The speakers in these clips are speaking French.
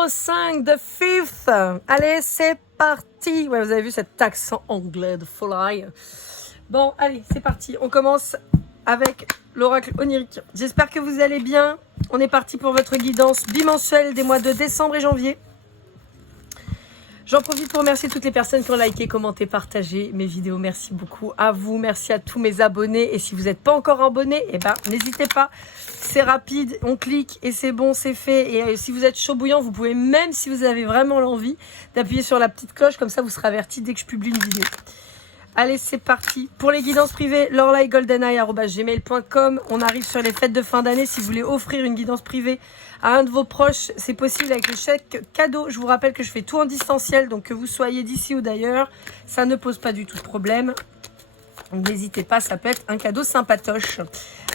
numéro 5 de Fifth. Allez, c'est parti. Ouais, vous avez vu cet accent anglais de folie. Bon, allez, c'est parti. On commence avec l'oracle onirique. J'espère que vous allez bien. On est parti pour votre guidance bimensuelle des mois de décembre et janvier. J'en profite pour remercier toutes les personnes qui ont liké, commenté, partagé mes vidéos. Merci beaucoup à vous. Merci à tous mes abonnés. Et si vous n'êtes pas encore abonné, eh ben, n'hésitez pas. C'est rapide. On clique et c'est bon, c'est fait. Et si vous êtes chaud bouillant, vous pouvez, même si vous avez vraiment l'envie, d'appuyer sur la petite cloche. Comme ça, vous serez averti dès que je publie une vidéo. Allez, c'est parti. Pour les guidances privées, lorlaigoldeneye@gmail.com. On arrive sur les fêtes de fin d'année. Si vous voulez offrir une guidance privée à un de vos proches, c'est possible avec le chèque cadeau. Je vous rappelle que je fais tout en distanciel, donc que vous soyez d'ici ou d'ailleurs, ça ne pose pas du tout de problème. N'hésitez pas, ça peut être un cadeau sympatoche.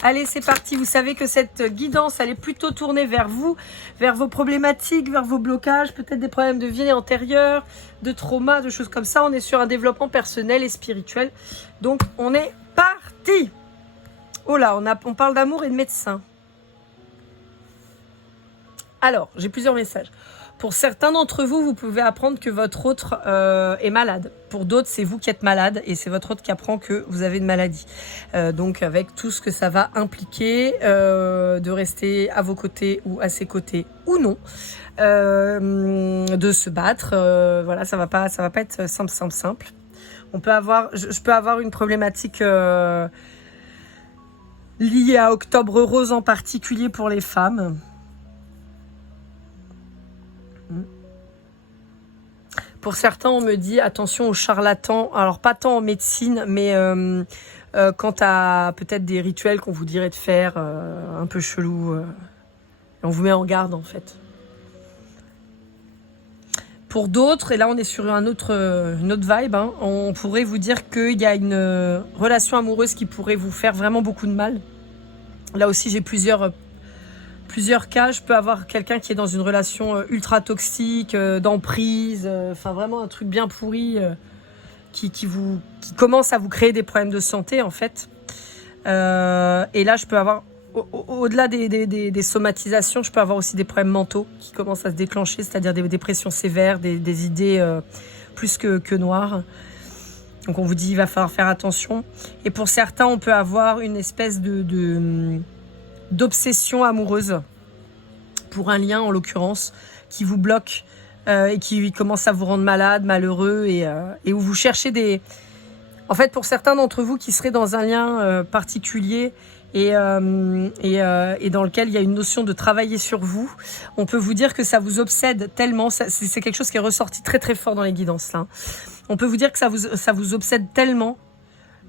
Allez, c'est parti. Vous savez que cette guidance, elle est plutôt tournée vers vous, vers vos problématiques, vers vos blocages, peut-être des problèmes de vie antérieure, de trauma, de choses comme ça. On est sur un développement personnel et spirituel. Donc, on est parti. Oh là, on parle d'amour et de médecin. Alors, j'ai plusieurs messages. Pour certains d'entre vous, vous pouvez apprendre que votre autre est malade. Pour d'autres, c'est vous qui êtes malade et c'est votre autre qui apprend que vous avez une maladie. Donc, avec tout ce que ça va impliquer de rester à vos côtés ou à ses côtés ou non, de se battre. Voilà, ça va pas être simple. On peut avoir, je peux avoir une problématique liée à Octobre Rose en particulier pour les femmes. Pour certains, on me dit attention aux charlatans. Alors, pas tant en médecine, mais quant à peut-être des rituels qu'on vous dirait de faire un peu chelou. On vous met en garde, en fait. Pour d'autres, et là, on est sur une autre vibe, hein, on pourrait vous dire qu'il y a une relation amoureuse qui pourrait vous faire vraiment beaucoup de mal. Là aussi, j'ai plusieurs cas. Je peux avoir quelqu'un qui est dans une relation ultra toxique, d'emprise, enfin vraiment un truc bien pourri qui commence à vous créer des problèmes de santé en fait. Et là, je peux avoir, au-delà des somatisations, je peux avoir aussi des problèmes mentaux qui commencent à se déclencher, c'est-à-dire des dépressions sévères, des idées plus que noires. Donc on vous dit il va falloir faire attention. Et pour certains, on peut avoir une espèce d'obsession amoureuse pour un lien en l'occurrence qui vous bloque et qui commence à vous rendre malade, malheureux et où vous cherchez en fait pour certains d'entre vous qui seraient dans un lien particulier et dans lequel il y a une notion de travailler sur vous, on peut vous dire que ça vous obsède tellement, c'est quelque chose qui est ressorti très très fort dans les guidances là. On peut vous dire que ça vous obsède tellement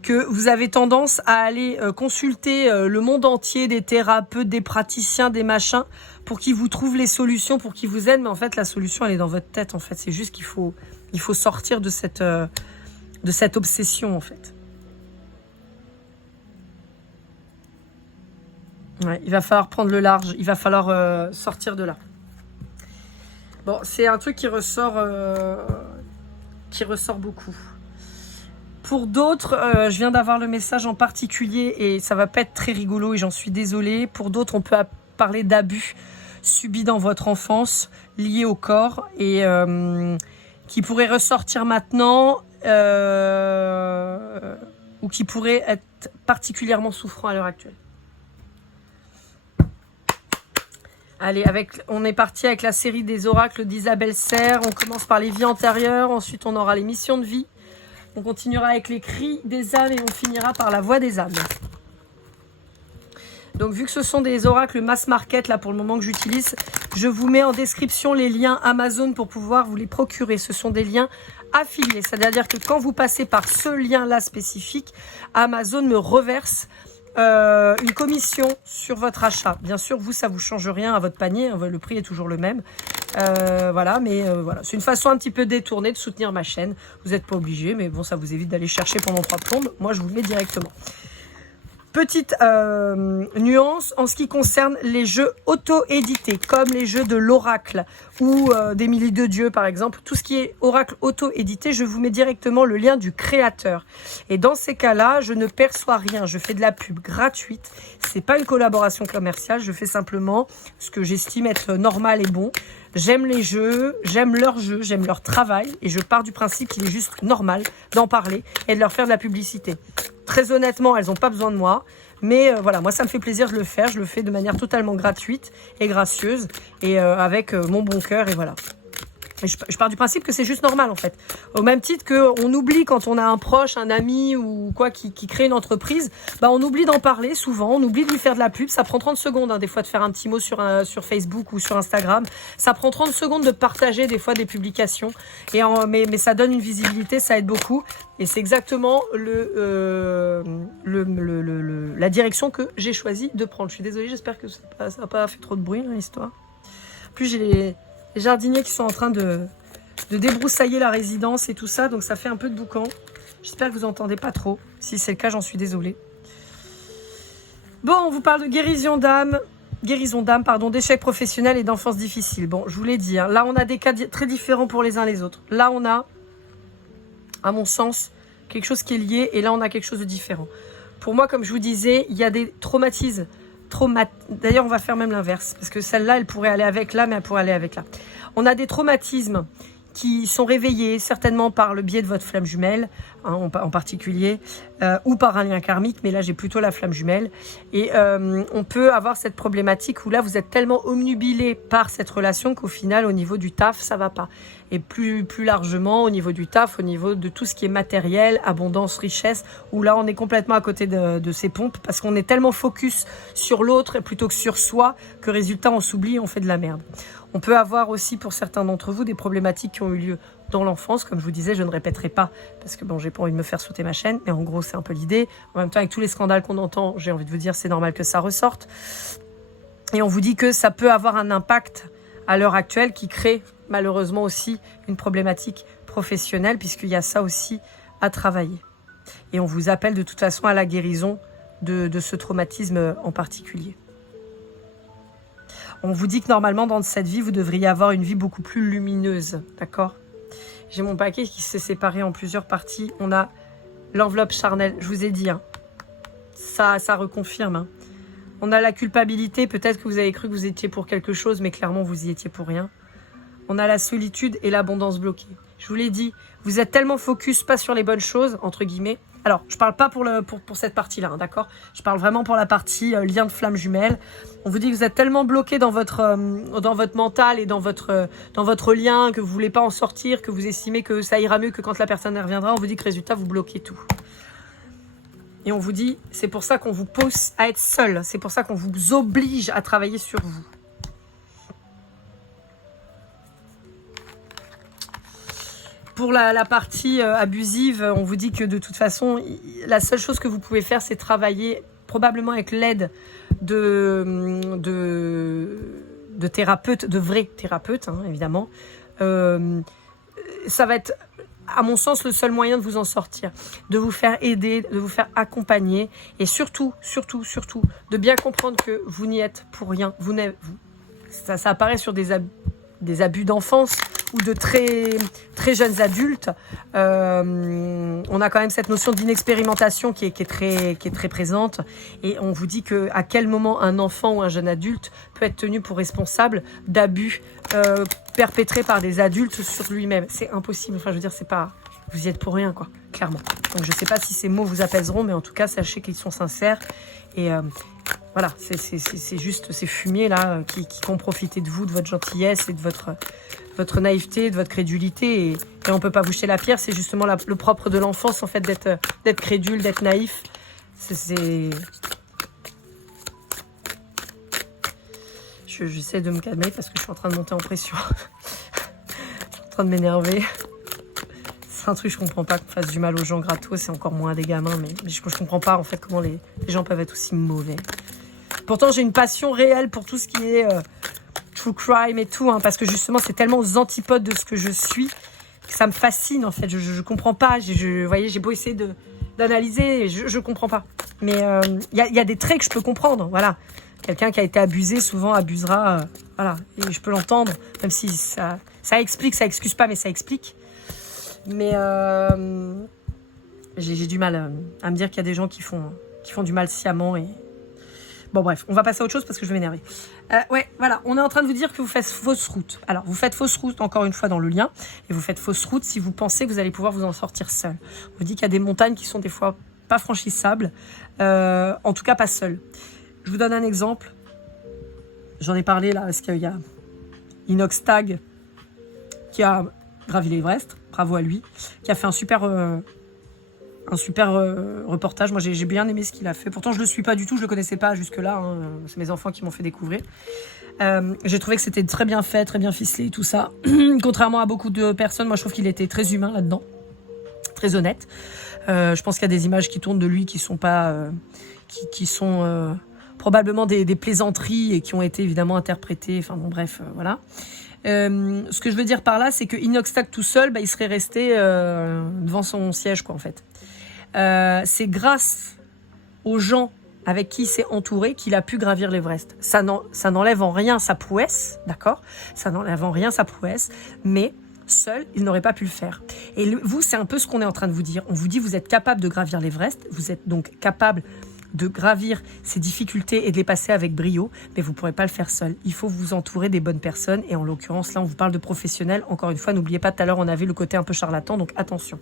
que vous avez tendance à aller consulter le monde entier, des thérapeutes, des praticiens, des machins, pour qu'ils vous trouvent les solutions, pour qu'ils vous aident. Mais en fait, la solution, elle est dans votre tête. En fait, c'est juste qu'il faut sortir de cette obsession, en fait. Ouais, il va falloir prendre le large. Il va falloir sortir de là. Bon, c'est un truc qui ressort beaucoup. Pour d'autres, je viens d'avoir le message en particulier et ça va pas être très rigolo et j'en suis désolée. Pour d'autres, on peut parler d'abus subis dans votre enfance liés au corps et qui pourraient ressortir maintenant ou qui pourraient être particulièrement souffrants à l'heure actuelle. Allez, on est parti avec la série des oracles d'Isabelle Serre. On commence par les vies antérieures, ensuite on aura les missions de vie. On continuera avec les cris des âmes et on finira par la voix des âmes. Donc vu que ce sont des oracles mass market là pour le moment que j'utilise, je vous mets en description les liens Amazon pour pouvoir vous les procurer. Ce sont des liens affiliés, c'est-à-dire que quand vous passez par ce lien-là spécifique, Amazon me reverse une commission sur votre achat. Bien sûr, vous, ça vous change rien à votre panier, le prix est toujours le même. Voilà, mais voilà, c'est une façon un petit peu détournée de soutenir ma chaîne. Vous n'êtes pas obligé, mais bon, ça vous évite d'aller chercher pendant 3 plombes. Moi, je vous le mets directement. Petite nuance en ce qui concerne les jeux auto-édités, comme les jeux de l'oracle ou d'Émilie de Dieu par exemple. Tout ce qui est oracle auto-édité, je vous mets directement le lien du créateur. Et dans ces cas-là, je ne perçois rien. Je fais de la pub gratuite. C'est pas une collaboration commerciale. Je fais simplement ce que j'estime être normal et bon. J'aime les jeux, j'aime leurs jeux, j'aime leur travail. Et je pars du principe qu'il est juste normal d'en parler et de leur faire de la publicité. Très honnêtement, elles n'ont pas besoin de moi. Mais voilà, moi ça me fait plaisir de le faire. Je le fais de manière totalement gratuite et gracieuse. Et avec mon bon cœur et voilà. Et je pars du principe que c'est juste normal en fait. Au même titre qu'on oublie quand on a un proche, un ami ou quoi qui crée une entreprise, bah on oublie d'en parler souvent, on oublie de lui faire de la pub. Ça prend 30 secondes des fois de faire un petit mot sur Facebook ou sur Instagram. Ça prend 30 secondes de partager des fois des publications. Mais ça donne une visibilité, ça aide beaucoup. Et c'est exactement la direction que j'ai choisi de prendre. Je suis désolée, j'espère que ça n'a pas fait trop de bruit l'histoire. Plus j'ai les jardiniers qui sont en train de débroussailler la résidence et tout ça, donc ça fait un peu de boucan. J'espère que vous n'entendez pas trop. Si c'est le cas, j'en suis désolée. Bon, on vous parle de guérison d'âme, d'échecs professionnels et d'enfance difficile. Bon, je vous l'ai dit, hein, là on a des cas très différents pour les uns les autres. Là on a, à mon sens, quelque chose qui est lié et là on a quelque chose de différent. Pour moi, comme je vous disais, il y a des traumatismes. D'ailleurs, on va faire même l'inverse, parce que celle-là, elle pourrait aller avec là, mais elle pourrait aller avec là. On a des traumatismes qui sont réveillés certainement par le biais de votre flamme jumelle, hein, en particulier, ou par un lien karmique, mais là j'ai plutôt la flamme jumelle. Et on peut avoir cette problématique où là vous êtes tellement omnubilé par cette relation qu'au final au niveau du taf ça va pas. Et plus largement au niveau du taf, au niveau de tout ce qui est matériel, abondance, richesse, où là on est complètement à côté de ces pompes parce qu'on est tellement focus sur l'autre plutôt que sur soi que résultat on s'oublie et on fait de la merde. On peut avoir aussi pour certains d'entre vous des problématiques qui ont eu lieu dans l'enfance, comme je vous disais, je ne répéterai pas parce que bon, j'ai pas envie de me faire sauter ma chaîne, mais en gros c'est un peu l'idée. En même temps, avec tous les scandales qu'on entend, j'ai envie de vous dire c'est normal que ça ressorte. Et on vous dit que ça peut avoir un impact à l'heure actuelle qui crée malheureusement aussi une problématique professionnelle puisqu'il y a ça aussi à travailler. Et on vous appelle de toute façon à la guérison de ce traumatisme en particulier. On vous dit que normalement dans cette vie, vous devriez avoir une vie beaucoup plus lumineuse, d'accord ? J'ai mon paquet qui s'est séparé en plusieurs parties. On a l'enveloppe charnelle, je vous ai dit, hein. Ça reconfirme. Hein. On a la culpabilité, peut-être que vous avez cru que vous étiez pour quelque chose, mais clairement vous y étiez pour rien. On a la solitude et l'abondance bloquée. Je vous l'ai dit, vous êtes tellement focus pas sur les bonnes choses, entre guillemets. Alors, je parle pas pour cette partie-là, hein, d'accord ? Je parle vraiment pour la partie lien de flamme jumelle. On vous dit que vous êtes tellement bloqué dans votre mental et dans votre lien que vous voulez pas en sortir, que vous estimez que ça ira mieux que quand la personne reviendra. On vous dit que résultat, vous bloquez tout. Et on vous dit, c'est pour ça qu'on vous pousse à être seul. C'est pour ça qu'on vous oblige à travailler sur vous. Pour la partie abusive, on vous dit que de toute façon, la seule chose que vous pouvez faire, c'est travailler probablement avec l'aide de thérapeutes, de vrais thérapeutes, hein, évidemment. Ça va être, à mon sens, le seul moyen de vous en sortir, de vous faire aider, de vous faire accompagner et surtout, de bien comprendre que vous n'y êtes pour rien. Ça apparaît sur des abus d'enfance ou de très, très jeunes adultes. On a quand même cette notion d'inexpérimentation qui est très présente. Et on vous dit à quel moment un enfant ou un jeune adulte peut être tenu pour responsable d'abus perpétrés par des adultes sur lui-même. C'est impossible. Enfin, je veux dire, c'est pas... Vous y êtes pour rien, quoi, clairement. Donc, je sais pas si ces mots vous apaiseront, mais en tout cas, sachez qu'ils sont sincères. Et voilà, c'est juste ces fumiers là qui ont profité de vous, de votre gentillesse et de votre naïveté, de votre crédulité. Et on peut pas vous jeter la pierre. C'est justement le propre de l'enfance, en fait, d'être crédule, d'être naïf. J'essaie de me calmer parce que je suis en train de monter en pression. Je suis en train de m'énerver. C'est un truc, je comprends pas qu'on fasse du mal aux gens gratos, c'est encore moins à des gamins, mais je comprends pas en fait comment les gens peuvent être aussi mauvais. Pourtant, j'ai une passion réelle pour tout ce qui est true crime et tout, hein, parce que justement, c'est tellement aux antipodes de ce que je suis que ça me fascine en fait. Je comprends pas. Vous voyez, j'ai beau essayer d'analyser, je comprends pas. Mais y a des traits que je peux comprendre, voilà. Quelqu'un qui a été abusé, souvent abusera, voilà. Et je peux l'entendre, même si ça explique, ça excuse pas, mais ça explique. Mais j'ai du mal à me dire qu'il y a des gens qui font du mal sciemment. Et bon, bref, on va passer à autre chose parce que je vais m'énerver. Ouais, voilà, on est en train de vous dire que vous faites fausse route. Alors, vous faites fausse route, encore une fois, dans le lien. Et vous faites fausse route si vous pensez que vous allez pouvoir vous en sortir seul. On vous dit qu'il y a des montagnes qui sont des fois pas franchissables. En tout cas, pas seul. Je vous donne un exemple. J'en ai parlé là, parce qu'il y a Inox Tag qui a gravi l'Everest. Bravo à lui. Qui a fait un super reportage. Moi, j'ai bien aimé ce qu'il a fait. Pourtant, je le suis pas du tout. Je le connaissais pas jusque-là. Hein. C'est mes enfants qui m'ont fait découvrir. J'ai trouvé que c'était très bien fait, très bien ficelé, tout ça. Contrairement à beaucoup de personnes, moi, je trouve qu'il était très humain là-dedans. Très honnête. Je pense qu'il y a des images qui tournent de lui qui sont pas... qui sont probablement des plaisanteries et qui ont été évidemment interprétées. Enfin bon, bref, voilà. Ce que je veux dire par là, c'est que Inox Tag tout seul, il serait resté devant son siège, quoi, en fait. C'est grâce aux gens avec qui il s'est entouré qu'il a pu gravir l'Everest. Ça n'enlève en rien sa prouesse, d'accord ? Ça n'enlève en rien sa prouesse, mais seul, il n'aurait pas pu le faire. Et vous, c'est un peu ce qu'on est en train de vous dire. On vous dit, vous êtes capable de gravir l'Everest, vous êtes donc capable de gravir ces difficultés et de les passer avec brio, mais vous ne pourrez pas le faire seul. Il faut vous entourer des bonnes personnes, et en l'occurrence, là, on vous parle de professionnels. Encore une fois, n'oubliez pas, tout à l'heure, on avait le côté un peu charlatan, donc attention.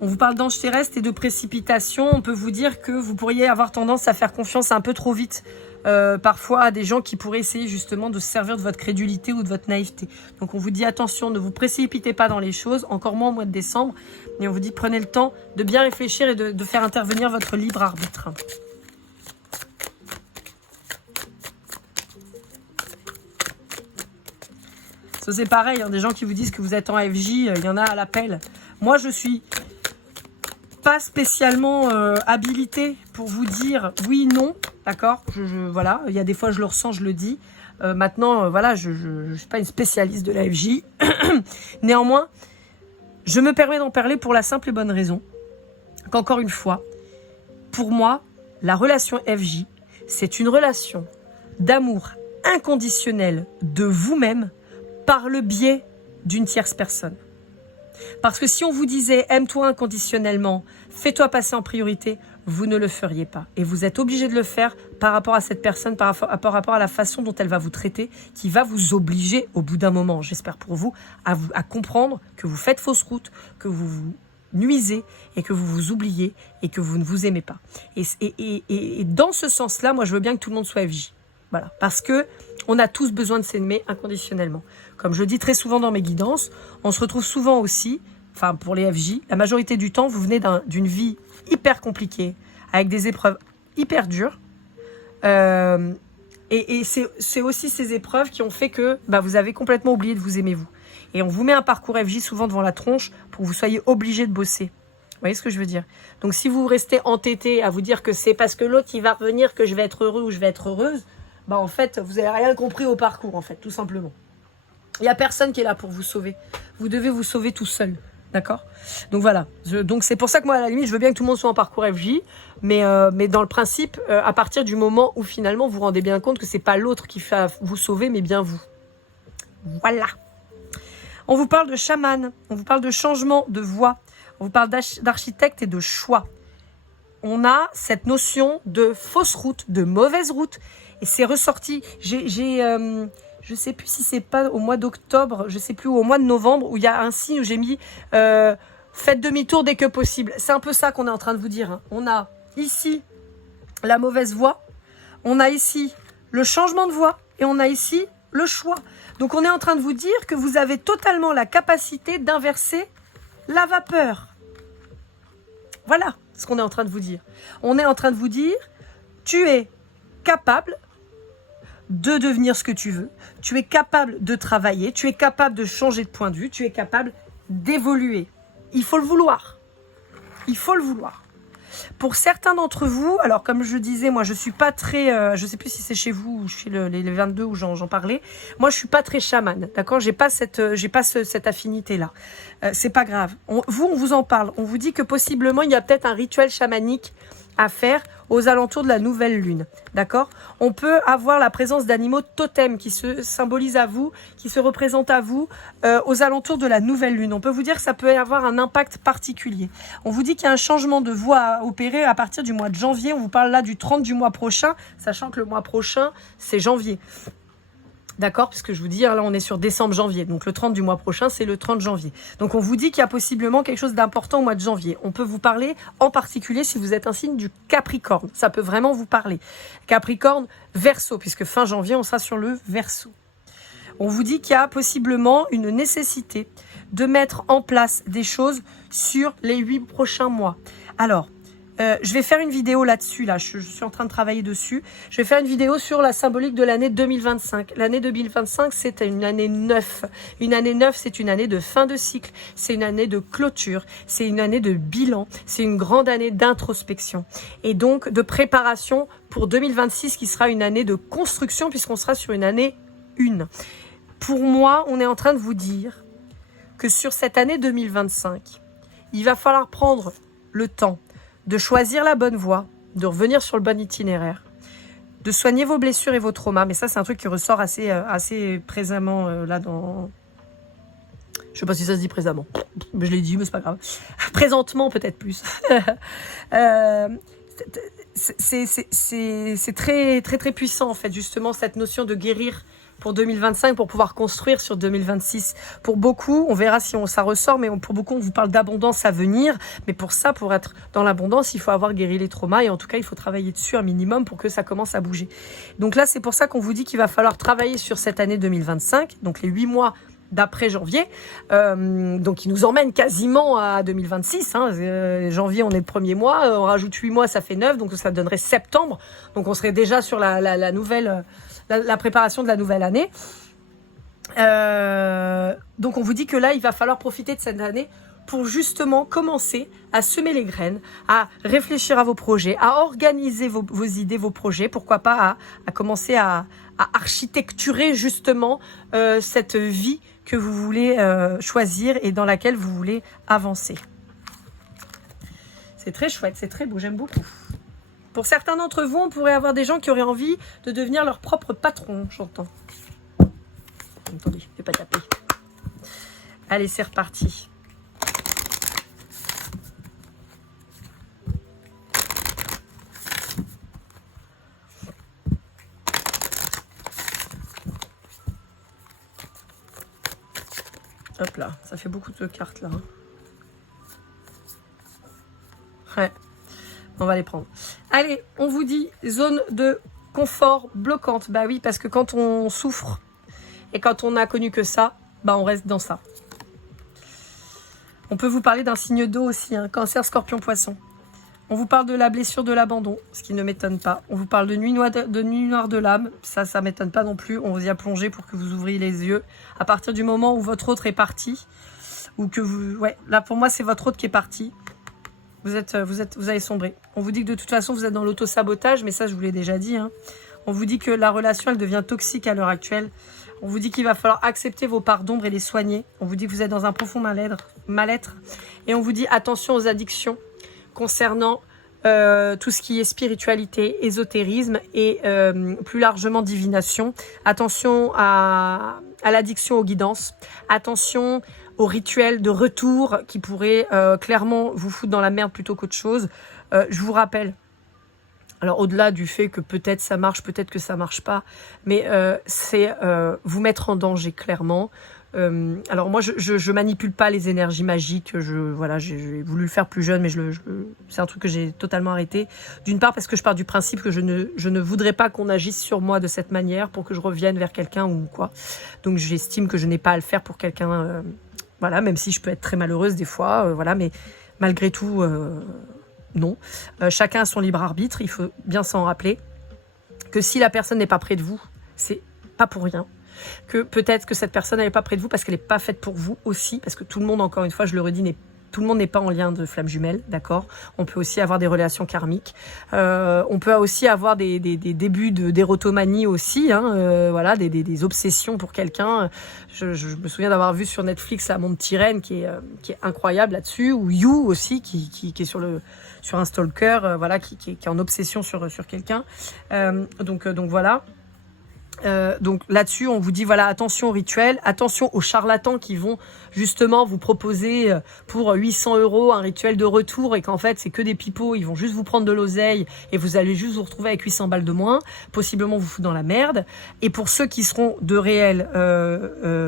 On vous parle d'ange terrestre et de précipitation. On peut vous dire que vous pourriez avoir tendance à faire confiance un peu trop vite. Parfois à des gens qui pourraient essayer justement de se servir de votre crédulité ou de votre naïveté. Donc on vous dit attention, ne vous précipitez pas dans les choses, encore moins au mois de décembre. Mais on vous dit prenez le temps de bien réfléchir et de faire intervenir votre libre arbitre. Ça c'est pareil, des gens qui vous disent que vous êtes en FJ, il y en a à l'appel. Moi je suis pas spécialement habilité pour vous dire oui, non, d'accord, voilà, il y a des fois je le ressens, je le dis. Maintenant, voilà, je suis pas une spécialiste de la FJ. Néanmoins, je me permets d'en parler pour la simple et bonne raison qu'encore une fois, pour moi, la relation FJ, c'est une relation d'amour inconditionnel de vous-même par le biais d'une tierce personne. Parce que si on vous disait « aime-toi inconditionnellement, fais-toi passer en priorité », vous ne le feriez pas. Et vous êtes obligé de le faire par rapport à cette personne, par rapport à la façon dont elle va vous traiter, qui va vous obliger, au bout d'un moment, j'espère pour vous, à comprendre que vous faites fausse route, que vous vous nuisez et que vous vous oubliez et que vous ne vous aimez pas. Et dans ce sens-là, moi, je veux bien que tout le monde soit FJ. Voilà. Parce que on a tous besoin de s'aimer inconditionnellement. Comme je dis très souvent dans mes guidances, on se retrouve souvent aussi, enfin pour les FJ, la majorité du temps, vous venez d'une vie hyper compliquée, avec des épreuves hyper dures. Et c'est aussi ces épreuves qui ont fait que vous avez complètement oublié de vous aimer vous. Et on vous met un parcours FJ souvent devant la tronche pour que vous soyez obligé de bosser. Vous voyez ce que je veux dire ? Donc si vous restez entêté à vous dire que c'est parce que l'autre il va revenir que je vais être heureux ou je vais être heureuse, en fait, vous n'avez rien compris au parcours, en fait, tout simplement. Il n'y a personne qui est là pour vous sauver. Vous devez vous sauver tout seul, d'accord ? Donc voilà. Donc c'est pour ça que moi, à la limite, je veux bien que tout le monde soit en parcours FJ, mais dans le principe, à partir du moment où finalement vous vous rendez bien compte que c'est pas l'autre qui fait vous sauver, mais bien vous. Voilà. On vous parle de chaman, on vous parle de changement de voie, on vous parle d'architecte et de choix. On a cette notion de fausse route, de mauvaise route. Et c'est ressorti, je sais plus si c'est pas au mois d'octobre, je sais plus, ou au mois de novembre, où il y a un signe où j'ai mis faites demi-tour dès que possible. C'est un peu ça qu'on est en train de vous dire. On a ici la mauvaise voie, on a ici le changement de voie, et on a ici le choix. Donc on est en train de vous dire que vous avez totalement la capacité d'inverser la vapeur. Voilà ce qu'on est en train de vous dire. On est en train de vous dire, tu es capable de devenir ce que tu veux, tu es capable de travailler, tu es capable de changer de point de vue, tu es capable d'évoluer. Il faut le vouloir. Il faut le vouloir. Pour certains d'entre vous, alors comme je disais, moi je suis pas très, je sais plus si c'est chez vous ou chez les 22 où j'en parlais. Moi je suis pas très chamane, d'accord. J'ai pas cette affinité là. C'est pas grave. On vous en parle. On vous dit que possiblement il y a peut-être un rituel chamanique à faire aux alentours de la nouvelle lune, d'accord. On peut avoir la présence d'animaux totems qui se symbolisent à vous, qui se représentent à vous aux alentours de la nouvelle lune. On peut vous dire que ça peut avoir un impact particulier. On vous dit qu'il y a un changement de voie à opérer à partir du mois de janvier. On vous parle là du 30 du mois prochain, sachant que le mois prochain, c'est janvier. D'accord, puisque je vous dis, là on est sur décembre-janvier, donc le 30 du mois prochain, c'est le 30 janvier. Donc on vous dit qu'il y a possiblement quelque chose d'important au mois de janvier. On peut vous parler en particulier si vous êtes un signe du Capricorne, ça peut vraiment vous parler. Capricorne, Verseau, puisque fin janvier, on sera sur le Verseau. On vous dit qu'il y a possiblement une nécessité de mettre en place des choses sur les 8 prochains mois. Alors, je vais faire une vidéo là-dessus, là, je suis en train de travailler dessus. Je vais faire une vidéo sur la symbolique de l'année 2025. L'année 2025, c'est une année 9. Une année 9, c'est une année de fin de cycle, c'est une année de clôture, c'est une année de bilan, c'est une grande année d'introspection. Et donc, de préparation pour 2026, qui sera une année de construction, puisqu'on sera sur une année 1. Pour moi, on est en train de vous dire que sur cette année 2025, il va falloir prendre le temps de choisir la bonne voie, de revenir sur le bon itinéraire, de soigner vos blessures et vos traumas. Mais ça, c'est un truc qui ressort assez présamment là dans... Je sais pas si ça se dit présamment. Je l'ai dit, mais c'est pas grave. Présentement, peut-être plus. C'est très, très, très puissant, en fait, justement, cette notion de guérir pour 2025, pour pouvoir construire sur 2026. Pour beaucoup, on verra si ça ressort, mais pour beaucoup, on vous parle d'abondance à venir. Mais pour ça, pour être dans l'abondance, il faut avoir guéri les traumas. Et en tout cas, il faut travailler dessus un minimum pour que ça commence à bouger. Donc là, c'est pour ça qu'on vous dit qu'il va falloir travailler sur cette année 2025, donc les 8 mois d'après janvier, donc il nous emmène quasiment à 2026, janvier on est le premier mois, on rajoute 8 mois, ça fait 9, donc ça donnerait septembre, donc on serait déjà sur la nouvelle, la préparation de la nouvelle année. Donc on vous dit que là, il va falloir profiter de cette année pour justement commencer à semer les graines, à réfléchir à vos projets, à organiser vos idées, vos projets, pourquoi pas à commencer à architecturer justement cette vie que vous voulez choisir et dans laquelle vous voulez avancer. C'est très chouette, c'est très beau, j'aime beaucoup. Pour certains d'entre vous, on pourrait avoir des gens qui auraient envie de devenir leur propre patron, j'entends. Attendez, je ne vais pas taper. Allez, c'est reparti. Hop là, ça fait beaucoup de cartes là. Ouais, on va les prendre. Allez, on vous dit zone de confort bloquante. Bah oui, parce que quand on souffre et quand on n'a connu que ça, bah on reste dans ça. On peut vous parler d'un signe d'eau aussi, Cancer, Scorpion, Poisson. On vous parle de la blessure de l'abandon, ce qui ne m'étonne pas. On vous parle de nuit noire de l'âme, ça m'étonne pas non plus. On vous y a plongé pour que vous ouvriez les yeux. À partir du moment où votre autre est parti, ou que vous... Ouais, là pour moi c'est votre autre qui est parti. Vous avez sombré. On vous dit que de toute façon vous êtes dans l'auto-sabotage, mais ça je vous l'ai déjà dit. On vous dit que la relation elle devient toxique à l'heure actuelle. On vous dit qu'il va falloir accepter vos parts d'ombre et les soigner. On vous dit que vous êtes dans un profond mal-être. Et on vous dit attention aux addictions concernant tout ce qui est spiritualité, ésotérisme et plus largement divination. Attention à l'addiction aux guidances. Attention aux rituels de retour qui pourraient clairement vous foutre dans la merde plutôt qu'autre chose. Je vous rappelle, alors au-delà du fait que peut-être ça marche, peut-être que ça marche pas, mais c'est vous mettre en danger clairement. Alors moi je manipule pas les énergies magiques, j'ai voulu le faire plus jeune, mais c'est un truc que j'ai totalement arrêté. D'une part parce que je pars du principe que je ne voudrais pas qu'on agisse sur moi de cette manière pour que je revienne vers quelqu'un ou quoi. Donc j'estime que je n'ai pas à le faire pour quelqu'un, même si je peux être très malheureuse des fois, mais malgré tout, non. Chacun a son libre arbitre, il faut bien s'en rappeler que si la personne n'est pas près de vous, c'est pas pour rien. Que peut-être que cette personne n'est pas près de vous parce qu'elle n'est pas faite pour vous aussi, parce que tout le monde, encore une fois, je le redis, n'est tout le monde n'est pas en lien de flamme jumelle, d'accord? On peut aussi avoir des relations karmiques. On peut aussi avoir des débuts d'érotomanie aussi, hein, voilà, des obsessions pour quelqu'un. Je me souviens d'avoir vu sur Netflix là, Mon petit Reine qui est incroyable là-dessus, ou You aussi qui est sur un stalker, voilà, qui est en obsession sur quelqu'un. Donc voilà. Donc là-dessus, on vous dit voilà, attention aux rituels, attention aux charlatans qui vont justement vous proposer pour 800 € un rituel de retour et qu'en fait c'est que des pipeaux, ils vont juste vous prendre de l'oseille et vous allez juste vous retrouver avec 800 balles de moins, possiblement vous foutre dans la merde. Et pour ceux qui seront de réels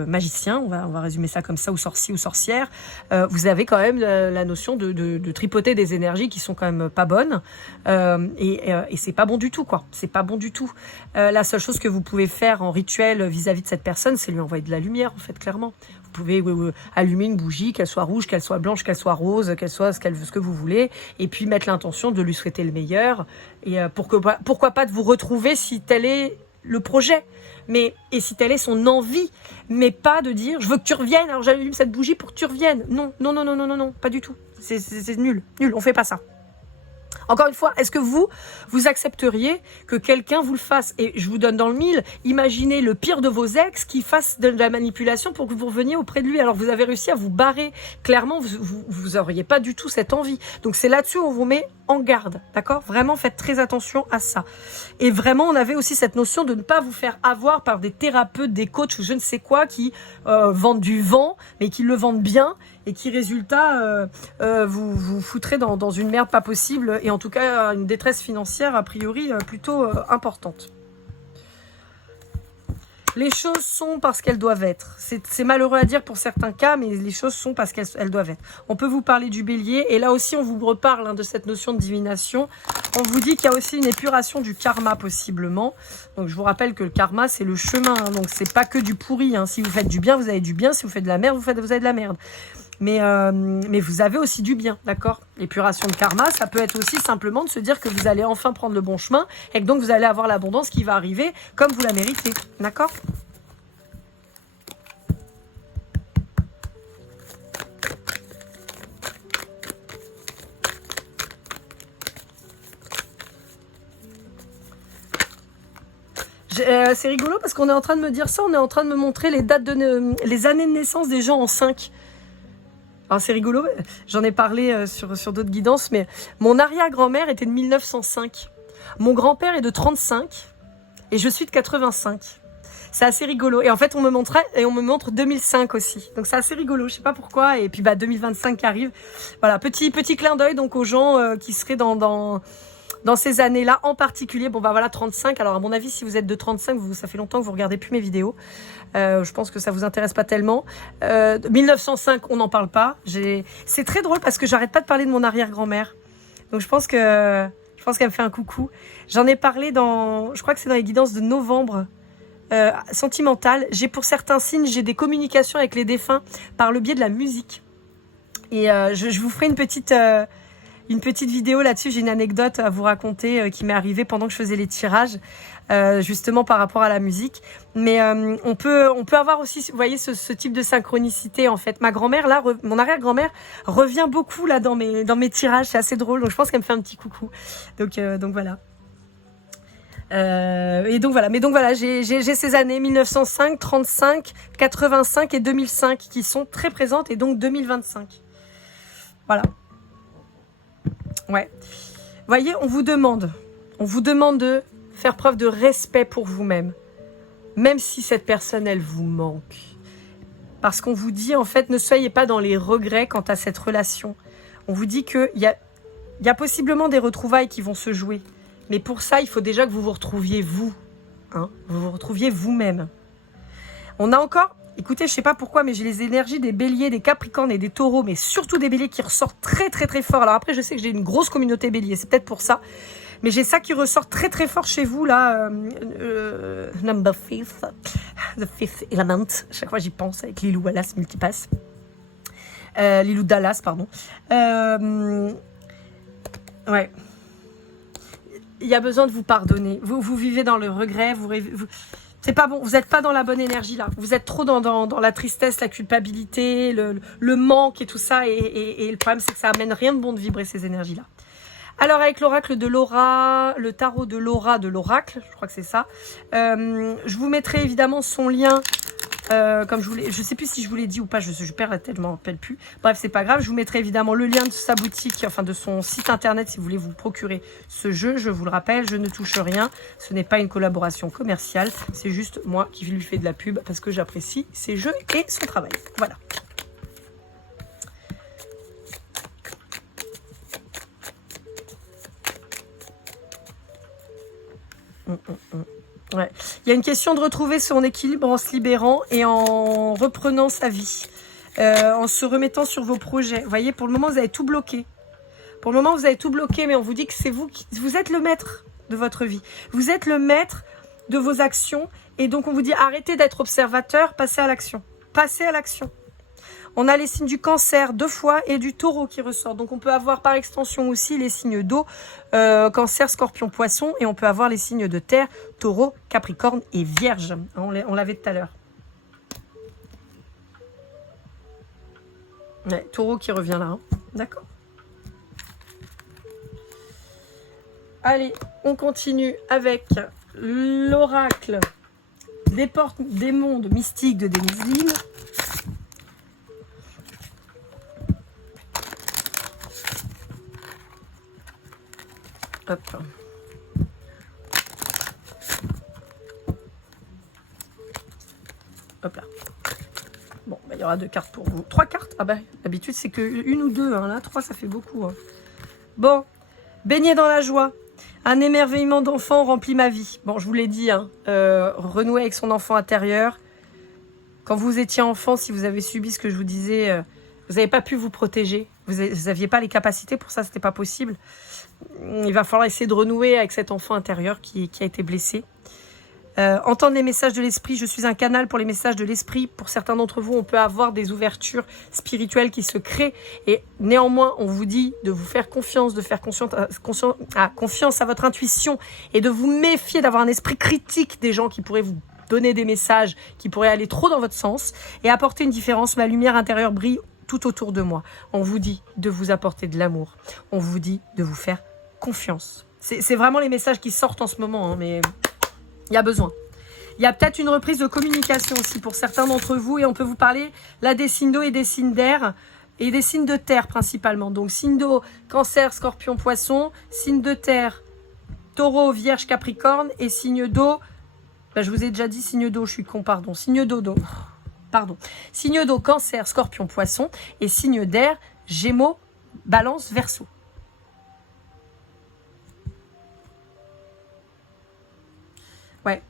magiciens, on va résumer ça comme ça, ou sorciers ou sorcières, vous avez quand même la notion de tripoter des énergies qui sont quand même pas bonnes et c'est pas bon du tout, quoi. C'est pas bon du tout. La seule chose que vous pouvez faire en rituel vis-à-vis de cette personne, c'est lui envoyer de la lumière, en fait, clairement. Vous pouvez allumer une bougie, qu'elle soit rouge, qu'elle soit blanche, qu'elle soit rose, qu'elle soit ce que vous voulez, et puis mettre l'intention de lui souhaiter le meilleur, et pourquoi pas de vous retrouver si tel est le projet, et si telle est son envie, mais pas de dire je veux que tu reviennes, alors j'allume cette bougie pour que tu reviennes. Non, pas du tout. C'est nul, on fait pas ça. Encore une fois, est-ce que vous accepteriez que quelqu'un vous le fasse? Et je vous donne dans le mille, imaginez le pire de vos ex qui fasse de la manipulation pour que vous reveniez auprès de lui. Alors vous avez réussi à vous barrer. Clairement, vous auriez pas du tout cette envie. Donc c'est là-dessus où on vous met en garde, d'accord? Vraiment, faites très attention à ça. Et vraiment, on avait aussi cette notion de ne pas vous faire avoir par des thérapeutes, des coachs ou je ne sais quoi qui vendent du vent, mais qui le vendent bien et qui, résultat, vous foutrait dans une merde pas possible et en tout cas une détresse financière a priori plutôt importante. Les choses sont parce qu'elles doivent être. C'est malheureux à dire pour certains cas, mais les choses sont parce qu'elles doivent être. On peut vous parler du bélier, et là aussi on vous reparle de cette notion de divination. On vous dit qu'il y a aussi une épuration du karma possiblement. Donc je vous rappelle que le karma c'est le chemin, hein, donc c'est pas que du pourri. Hein. Si vous faites du bien, vous avez du bien. Si vous faites de la merde, vous avez de la merde. Mais vous avez aussi du bien, d'accord? L'épuration de karma, ça peut être aussi simplement de se dire que vous allez enfin prendre le bon chemin et que donc vous allez avoir l'abondance qui va arriver comme vous la méritez, d'accord? C'est rigolo parce qu'on est en train de me dire ça, on est en train de me montrer les dates les années de naissance des gens en 5. Alors c'est rigolo, j'en ai parlé sur d'autres guidances, mais mon arrière-grand-mère était de 1905. Mon grand-père est de 35 et je suis de 85. C'est assez rigolo. Et en fait, on me montre 2005 aussi. Donc c'est assez rigolo, je sais pas pourquoi. Et puis 2025 qui arrive. Voilà, petit clin d'œil donc aux gens qui seraient dans ces années-là en particulier. Bon voilà, 35. Alors à mon avis, si vous êtes de 35, ça fait longtemps que vous regardez plus mes vidéos. Je pense que ça vous intéresse pas tellement. 1905, on n'en parle pas. C'est très drôle parce que j'arrête pas de parler de mon arrière-grand-mère. Donc je pense qu'elle me fait un coucou. J'en ai parlé je crois que c'est dans les guidances de novembre. Sentimentale. Pour certains signes, j'ai des communications avec les défunts par le biais de la musique. Et je vous ferai une petite vidéo là-dessus. J'ai une anecdote à vous raconter qui m'est arrivée pendant que je faisais les tirages, justement par rapport à la musique. Mais on peut avoir aussi, vous voyez, ce type de synchronicité en fait. Ma grand-mère là, mon arrière-grand-mère revient beaucoup là dans mes tirages. C'est assez drôle. Donc je pense qu'elle me fait un petit coucou. Donc voilà. Mais donc voilà, j'ai ces années 1905, 35, 85 et 2005 qui sont très présentes et donc 2025. Voilà. Ouais. Vous voyez, on vous demande de faire preuve de respect pour vous-même, même si cette personne, elle vous manque. Parce qu'on vous dit, en fait, ne soyez pas dans les regrets quant à cette relation. On vous dit qu'il y a possiblement des retrouvailles qui vont se jouer. Mais pour ça, il faut déjà que vous vous retrouviez vous. Hein, vous retrouviez vous-même. On a encore... Écoutez, je sais pas pourquoi, mais j'ai les énergies des béliers, des capricornes et des taureaux, mais surtout des béliers qui ressortent très très très fort. Alors après, je sais que j'ai une grosse communauté bélier, c'est peut-être pour ça. Mais j'ai ça qui ressort très très fort chez vous, là. Number 5, the fifth element. Chaque fois, j'y pense avec Lilou Wallace Multipass. Lilou Dallas, pardon. Ouais. Il y a besoin de vous pardonner. Vous vivez dans le regret, C'est pas bon, vous n'êtes pas dans la bonne énergie là. Vous êtes trop dans la tristesse, la culpabilité, le manque et tout ça. Et le problème, c'est que ça amène rien de bon de vibrer ces énergies-là. Alors avec l'oracle de Laura, le tarot de Laura de l'oracle, je crois que c'est ça. Je vous mettrai évidemment son lien. Comme je sais plus si je vous l'ai dit ou pas, je perds la tête, je m'en rappelle plus. Bref, c'est pas grave, je vous mettrai évidemment le lien de sa boutique, enfin de son site internet si vous voulez vous procurer ce jeu. Je vous le rappelle, je ne touche rien, ce n'est pas une collaboration commerciale, c'est juste moi qui lui fais de la pub parce que j'apprécie ses jeux et son travail. Voilà. Ouais. Il y a une question de retrouver son équilibre en se libérant et en reprenant sa vie, en se remettant sur vos projets. Vous voyez, pour le moment, vous avez tout bloqué. Pour le moment, vous avez tout bloqué, mais on vous dit que c'est vous êtes le maître de votre vie. Vous êtes le maître de vos actions. Et donc, on vous dit, arrêtez d'être observateur, passez à l'action. Passez à l'action. On a les signes du cancer 2 fois et du taureau qui ressortent. Donc on peut avoir par extension aussi les signes d'eau, cancer, scorpion, poisson. Et on peut avoir les signes de terre, taureau, capricorne et vierge. On l'avait tout à l'heure. Ouais, taureau qui revient là. Hein. D'accord. Allez, on continue avec l'oracle des portes des mondes mystiques de Denizline. Hop. Hop là. Bon, bah, il y aura 2 cartes pour vous. 3 cartes. Ah bah, d'habitude, c'est que 1 ou 2. Hein. Là, 3, ça fait beaucoup. Hein. Bon, baigner dans la joie. Un émerveillement d'enfant remplit ma vie. Bon, je vous l'ai dit, hein, renouer avec son enfant intérieur. Quand vous étiez enfant, si vous avez subi ce que je vous disais, vous n'avez pas pu vous protéger. Vous n'aviez pas les capacités pour ça, c'était pas possible. Il va falloir essayer de renouer avec cet enfant intérieur qui a été blessé. Entendre les messages de l'esprit, je suis un canal pour les messages de l'esprit. Pour certains d'entre vous, on peut avoir des ouvertures spirituelles qui se créent. Et néanmoins, on vous dit de vous faire confiance, de faire confiance à votre intuition et de vous méfier d'avoir un esprit critique des gens qui pourraient vous donner des messages, qui pourraient aller trop dans votre sens et apporter une différence. Ma lumière intérieure brille tout autour de moi. On vous dit de vous apporter de l'amour. On vous dit de vous faire confiance. C'est vraiment les messages qui sortent en ce moment, hein, mais il y a besoin. Il y a peut-être une reprise de communication aussi pour certains d'entre vous et on peut vous parler là des signes d'eau et des signes d'air et des signes de terre principalement. Donc signe d'eau, cancer, scorpion, poisson, signe de terre, taureau, vierge, capricorne et signe d'eau, ben, je vous ai déjà dit signe d'eau, je suis con, pardon, signe d'eau, signe d'eau, cancer, scorpion, poisson et signe d'air, gémeaux, balance, verseau. Ouais.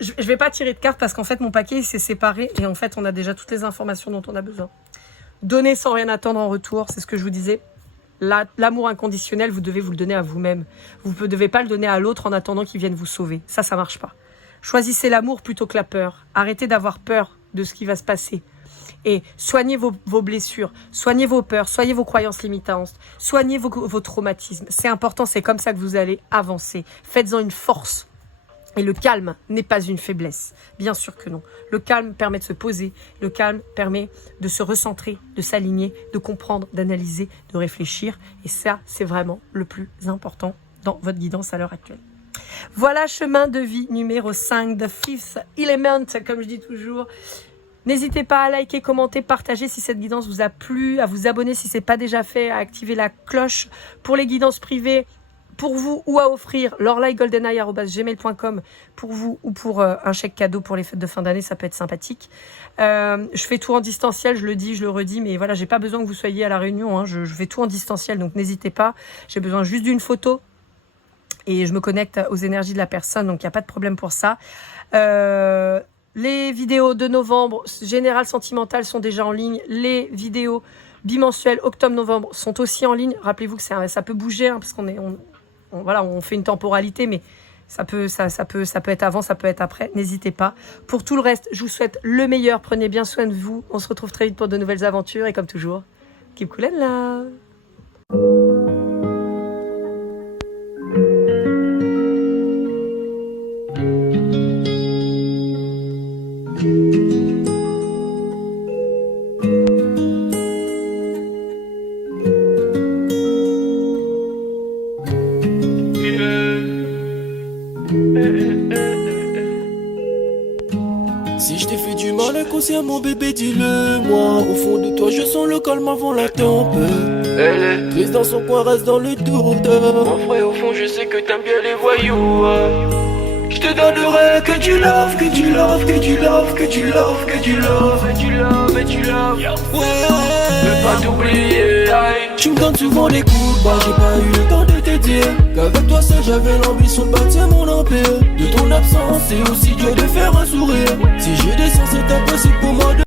Je vais pas tirer de cartes parce qu'en fait mon paquet s'est séparé et en fait on a déjà toutes les informations dont on a besoin. Donner sans rien attendre en retour, c'est ce que je vous disais. L'amour inconditionnel, vous devez vous le donner à vous-même. Vous ne devez pas le donner à l'autre en attendant qu'il vienne vous sauver. Ça marche pas. Choisissez l'amour plutôt que la peur. Arrêtez d'avoir peur de ce qui va se passer. Et soignez vos blessures, soignez vos peurs, soignez vos croyances limitantes, soignez vos traumatismes. C'est important, c'est comme ça que vous allez avancer. Faites-en une force. Et le calme n'est pas une faiblesse. Bien sûr que non. Le calme permet de se poser. Le calme permet de se recentrer, de s'aligner, de comprendre, d'analyser, de réfléchir. Et ça, c'est vraiment le plus important dans votre guidance à l'heure actuelle. Voilà, chemin de vie numéro 5, The Fifth Element, comme je dis toujours. N'hésitez pas à liker, commenter, partager si cette guidance vous a plu, à vous abonner si ce n'est pas déjà fait, à activer la cloche pour les guidances privées, pour vous ou à offrir lorlaigoldeneye@gmail.com pour vous ou pour un chèque cadeau pour les fêtes de fin d'année, ça peut être sympathique. Je fais tout en distanciel, je le dis, je le redis, mais voilà, j'ai pas besoin que vous soyez à la réunion, hein, je fais tout en distanciel, donc n'hésitez pas. J'ai besoin juste d'une photo et je me connecte aux énergies de la personne, donc il n'y a pas de problème pour ça. Les vidéos de novembre, Général Sentimental, sont déjà en ligne. Les vidéos bimensuelles, octobre-novembre, sont aussi en ligne. Rappelez-vous que ça peut bouger, hein, parce on fait une temporalité, mais ça peut être avant, ça peut être après. N'hésitez pas. Pour tout le reste, je vous souhaite le meilleur. Prenez bien soin de vous. On se retrouve très vite pour de nouvelles aventures. Et comme toujours, keep cool and love. Si je t'ai fait du mal inconsciemment bébé dis-le moi. Au fond de toi je sens le calme avant la tempête. Elle est triste dans son coin, reste dans le doute. Mon frère au fond je sais que t'aimes bien les voyous. Je te donnerai que du love, que du love, que du love, que du love, que du love, et du love, et du love. Ouais, veux pas t'oublier. Tu me donnes souvent des coups de barre, j'ai pas eu le temps de te dire qu'avec toi seul j'avais l'ambition de bâtir mon empire. De ton absence c'est aussi dur de faire un sourire. Si je descends c'est impossible pour moi de